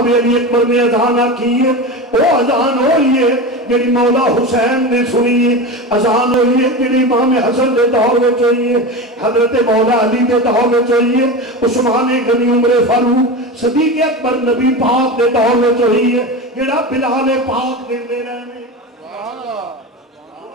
علی اکبر نے اذان کی ہے، وہ اذان ہوئی ہے جڑی مولا حسین نے سنی ہے، اذان ہوئی ہے جڑی امام حسن دے دور وچ ہوئی ہے، حضرت مولا علی دے دور وچ ہوئی ہے، عثمان غنی عمر فاروق صدیق اکبر نبی پاک دے دور وچ ہوئی ہے، جڑا بلال پاک دے رہنے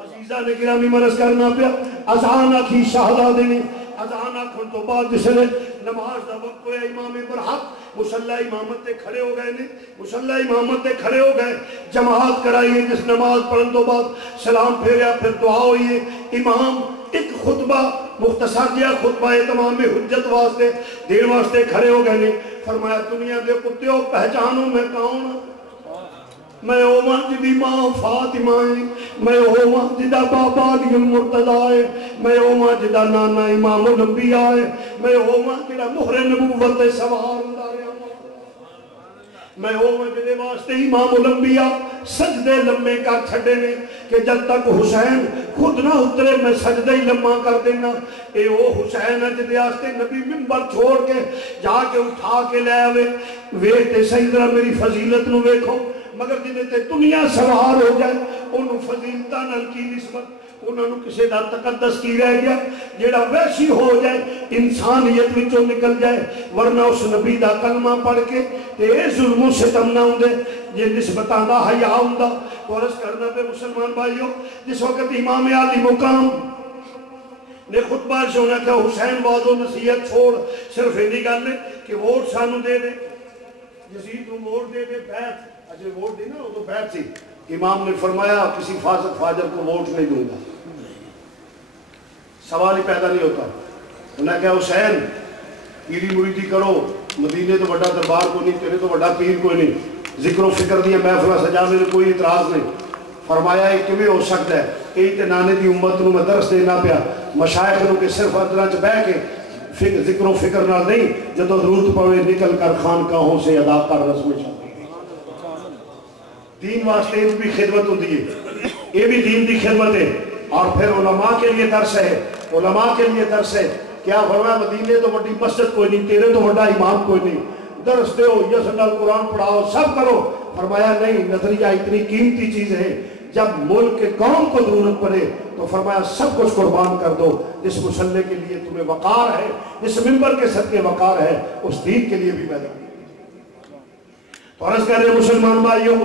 عزیزہ نے گرامی مرض کرنا پیا۔ اذان کی شہزادے نے اذان آکھن تو بعد جس نے نماز دا وقت ہویا، امام برحق مصلی امامت تے کھڑے ہو گئے نے، مصلی امامت تے کھڑے ہو گئے، جماعت کرائی ہے، جس نماز پڑھن تو بعد سلام پھیریا، پھر دعا ہوئی ہے، امام ایک خطبہ مختصر جہا خطبہ تمام حجت واسطے دین واسطے کھڑے ہو گئے نے۔ فرمایا دنیا دے کتےو پہچانو میں کون، میں اوماں جدی ماں فاطمہ ہے، میں اوماں جدہ بابا علی المرتضیٰ ہے، میں اوماں جدہ نانا امام الانبیاء ہے، میں اوماں جدہ مہر نبوت سوار اندارے میں اوماں جدے واسطے امام الانبیاء سجدے لمے کر چھڑے نے کہ جب تک حسین خود نہ اترے میں سجدے ہی لمہ کر دینا۔ اے او حسین ہے جدے واسطے نبی منبر چھوڑ کے جا کے اٹھا کے لے آوے، ویتے صحیح طرح میری فضیلت نو ویکھو، مگر جنہیں تے دنیا سوار ہو جائے انہوں فضیلتہ نل کی نسبت انہوں کسے دا تقدس کی رہ گیا، جیڑا ویسی ہو جائے انسانیت وچوں نکل جائے، ورنہ اس نبی دا کلمہ پڑھ کے تے ظلم و ستم نہ ہوں دے، یہ نسبتاں دا حیاء ہوں دا۔ تو عرض کرنا پہ مسلمان بھائیو، جس وقت امام علی مقام نے خطبہ سے ہونا کہ حسین وعد و نصیحت چھوڑ صرف نہیں کرنے کہ ووٹ سانو دے دے، یزید کو ووٹ دے دے، بیعت اجھے ووٹ دینا وہ تو بیعت سی۔ امام نے فرمایا کسی فاسق فاجر کو ووٹ نہیں دوں گا، سوال ہی پیدا نہیں ہوتا۔ انہوں نے کہا حسین پیری مریدی کرو، مدینے تو بڑا دربار کو نہیں، تیرے تو بڑا پیر کوئی نہیں، ذکر و فکر دیا محفلہ سجانے میں کوئی اعتراض نہیں۔ فرمایا یہ کیویں ہو سکتا ہے، ایک تے نانے دی امت نو میں درس دینا پیا، مشائخ نو کہ صرف ادرا چ بہ کے ذکر و فکر نہ نہیں، جدو ضرورت پڑے نکل کر خانقاہوں سے ادا کر رسم شادی۔ دین واسطے ان بھی خدمت ہوتی ہے، یہ بھی دین دی خدمت ہے۔ اور پھر علماء کے لیے درس ہے، علماء کے لیے درس ہے۔ کیا فرمایا مدینے تو بڑی مسجد کوئی نہیں، تیرے تو بڑا امام کوئی نہیں، درس دیو یسنال قرآن پڑھاؤ سب کرو۔ فرمایا نہیں، نظریہ اتنی قیمتی چیز ہے، جب ملک کے قوم کو ضرورت پڑے تو فرمایا سب کچھ قربان کر دو، جس مسلح کے لیے تمہیں وقار ہے، جس ممبر کے صدقے وقار ہے، اس دین کے لیے بھی پیدا۔ تو عرض کر رہے مسلمان بھائیوں،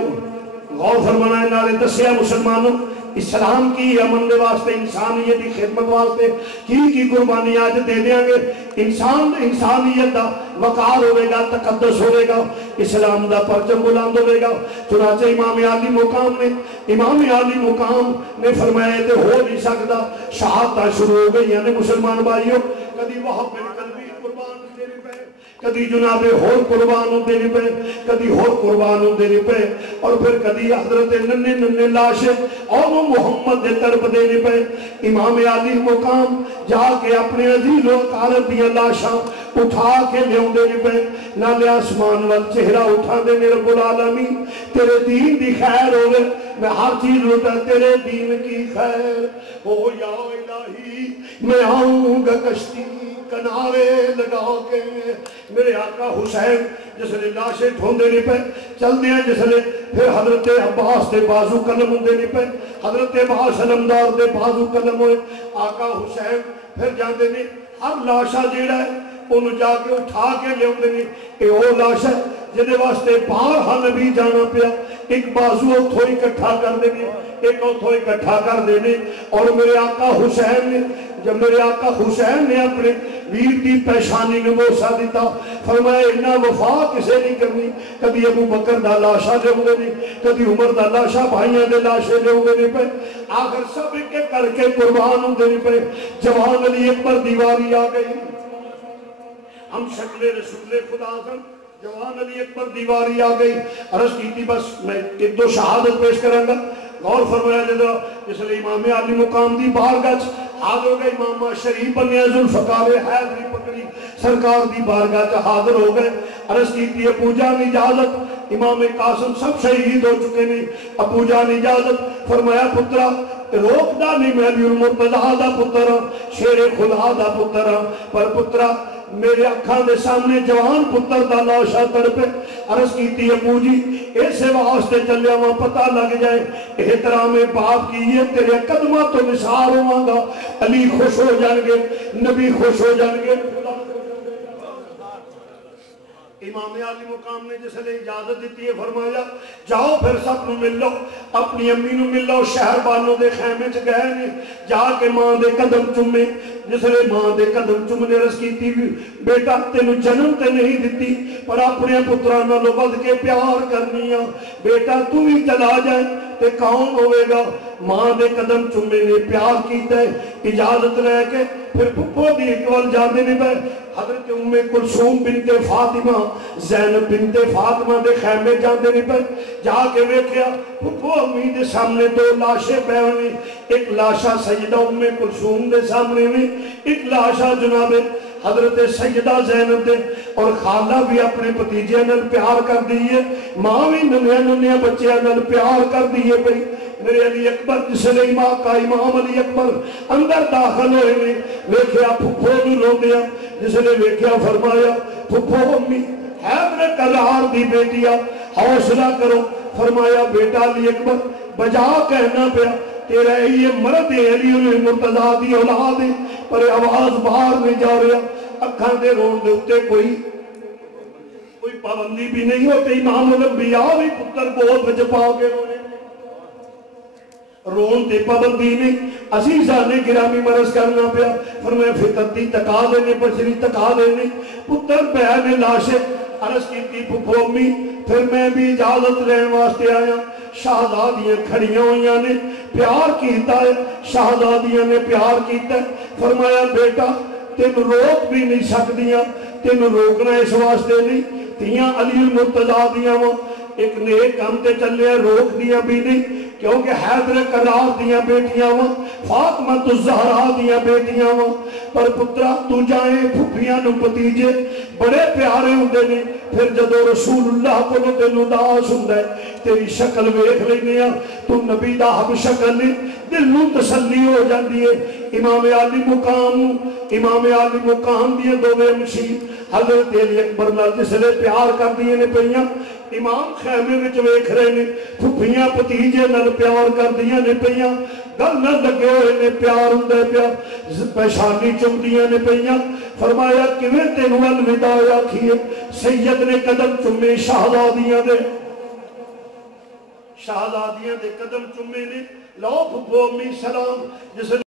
غور فرمانا ہے نالے دسیا مسلمانوں، اسلام کی امن دے واسطے، انسانیت کی خدمت واسطے کی قربانی آج دے دیں گے۔ انسانیت دا وقار ہوئے گا، تقدس ہوئے گا، اسلام دا پرچم بلند ہوئے گا۔ چنانچہ امام علی مقام نے فرمایا تے ہو نہیں سکتا، شہادتہ شروع ہو گئی یعنی مسلمان بھائیوں، کدی وہاں بن قلبی قربان دینے پہ، کدی جناب ہور قربان ہوں دینے پہ، کدی ہور قربان ہوں دینے پہ، اور پھر کدی حضرت ننے لاشے اور وہ محمد دے طرف دینے پہ۔ امام علی مقام جا کے اپنے عزیز و اقارب دیا لاشاں اٹھا کے لیوں دینے پہ، نالے آسمان وال چہرہ اٹھا دے میرے رب العالمین، تیرے دین دی خیر ہوئے، میں ہر چیز لوٹا تیرے دین کی خیر ہو یا الہی، میں آؤں گا کشتی کنارے لگا کے۔ میرے آقا حسین جس نے لاشیں ٹھوندے نہیں پہ چل دیا، جس نے پھر حضرت عباس دے بازو قلم ہوں دینے پہ، حضرت عباس علمدار دے بازو قلم ہوئے، آقا حسین پھر جاندے نے ہر لاشا جیڑا ہے انہوں جا کے اٹھا کے لے ہوندے نے، اے او لاشا جدے واسطے بارہا نبی جانا پیا، ایک بازو اتھو اکٹھا کر دینے، ایک اتھو اکٹھا کر دینے، اور میرے آقا حسین نے جب میرے آقا حسین نے اپنے ویر دی پیشانی میں موسیٰ دیتا، فرمایا انہا وفا کسے نہیں کرنی، کدی ابو بکر دا لاشا لے ہوندے نہیں، کدی عمر دا لاشا بھائیاں دے لاشے لے ہوندے نہیں پہ، آخر سب ایک ایک کر کے قربان ہوندے نہیں پہ۔ جوان علی اکبر دیواری آ گئی، ہم شکل رسول خدا سن، جوان علی اکبر دیواری آ گئی۔ عرض کی تھی بس میں ایک دو شہادت پیش کروں گا، غور فرمایا جدہ اس لئے امام علی مقام دی بارگاہ حاضر ہو گئے، امام شریف بنیا ذوالفقار حیدری پکڑی سرکار دی بارگاہ حاضر ہو گئے۔ عرض کی تھی پوجا اجازت امام قاسم سب شہید ہو چکے نے. ابو جان اجازت فرمایا پترا روک دا نہیں میں علی المرتضیٰ دا پتر ہاں شیر خدا دا پتر ہاں پر پترا میرے اکھاں دے سامنے جوان پتر دا لاشا تڑپے. عرض کیتی ابو جی ایسے واسطے چلیا وہاں پتہ لگ جائے احترام باپ کی یہ تیرے قدمہ تو نثار ہوں گا. علی خوش ہو جائیں گے نبی خوش ہو جائیں گے. امام عالی مقام نے جس نے اجازت دیتی ہے فرمایا جاؤ پھر سب نو مل لو اپنی امی نو مل لو. شہر بالوں دے خیمے چ گئے نے جا کے ماں دے قدم چومے. جس نے ماں دے قدم چومنے رس کیتی بیٹا تینو جنم تے نہیں دیتی پر اپنے پتران نالوں ود کے پیار کرنی آ. بیٹا تو ہی چلا جائے تے کون ہوئے گا. ماں دے قدم چومے نے پیار کیتا ہے. اجازت لے کے پھر پھپھو دی اکول جاندے نے پہ حضرت ام کلثوم بنت فاطمہ زینب بنت فاطمہ دے خیمے جاندے نے پہ جا کے ویکھیا پھپھو امی دے سامنے دو لاشیں پہ ہونے. ایک لاشا سیدہ ام کلثوم دے سامنے نے ایک لاشا جناب حضرت سیدہ زینب دے. اور خالہ بھی اپنے پتیجے نل پیار کر دیئے ماں بھی ننیا بچے نل پیار کر دیئے پہ. میرے علی اکبر جس نے ماں کا امام علی اکبر اندر داخل ہوئے نے ویکھیا پھپھو بھی رو دیا. جس نے ویکھیا فرمایا پھپھو امی حیدر کرار دی بیٹیا حوصلہ کرو. فرمایا بیٹا علی اکبر بجا کہنا پیا تیرا یہ مرد علی المرتضیٰ دی اولاد ہے پر آواز باہر نہیں جا رہا. اکھاں دے رون دے اتے کوئی پابندی بھی نہیں ہوتی. امام الانبیاء بھی پتر بہت بچ پا کے رونے رون تے پابندی نہیں. عزیزہ نے گرامی مرض کرنا پیا فرمایا فطرتی تکا دینے بشری تکا دینے. پتر بہن لاشے عرض کی پھپھو امی پھر میں بھی اجازت رہن واسطے آیا. شہزادیاں کھڑیاں ہوئیاں نے پیار کیتا ہے. شہزادیاں نے پیار کیتا ہے. فرمایا بیٹا تین روک بھی نہیں سکدیاں تین روکنا اس واسطے نہیں تیاں علی المرتضیٰ دیاں وہ ایک نیک کام تے چلے روک دیاں بھی نہیں کیونکہ حیدر کرار دیاں بیٹیاں وہ فاطمہ الزہرا دیاں بیٹیاں وہ. پر پترا تو جائیں پھپھیاں نو پتیجے بڑے پیارے ہوندے نے. پھر جدو رسول اللہ کو نو دل اداس ہوندا ہے تیری شکل ویکھ لینے آ تو نبی دا ہم شکل نہیں دل نو تسلی ہو جاندی ہے. امام عالی مقام دیے دوے مشیر حضرت علی اکبر نال جس نے پیار کر دیے نے پئیاں. امام خیمے وچ ویکھ رہے نے پھپھیاں پتیجے نال پیار کر دیاں نے پئیاں. گل نہ لگے ہوئے نے پیار ہوندا پیا پیشانی چمدیاں نے پئیاں. فرمایا کیویں تینوں الوداع آکھیے. سید نے قدم چومے شہزادیاں دے قدم چومے نے. لو پھپھو امی سلام. جس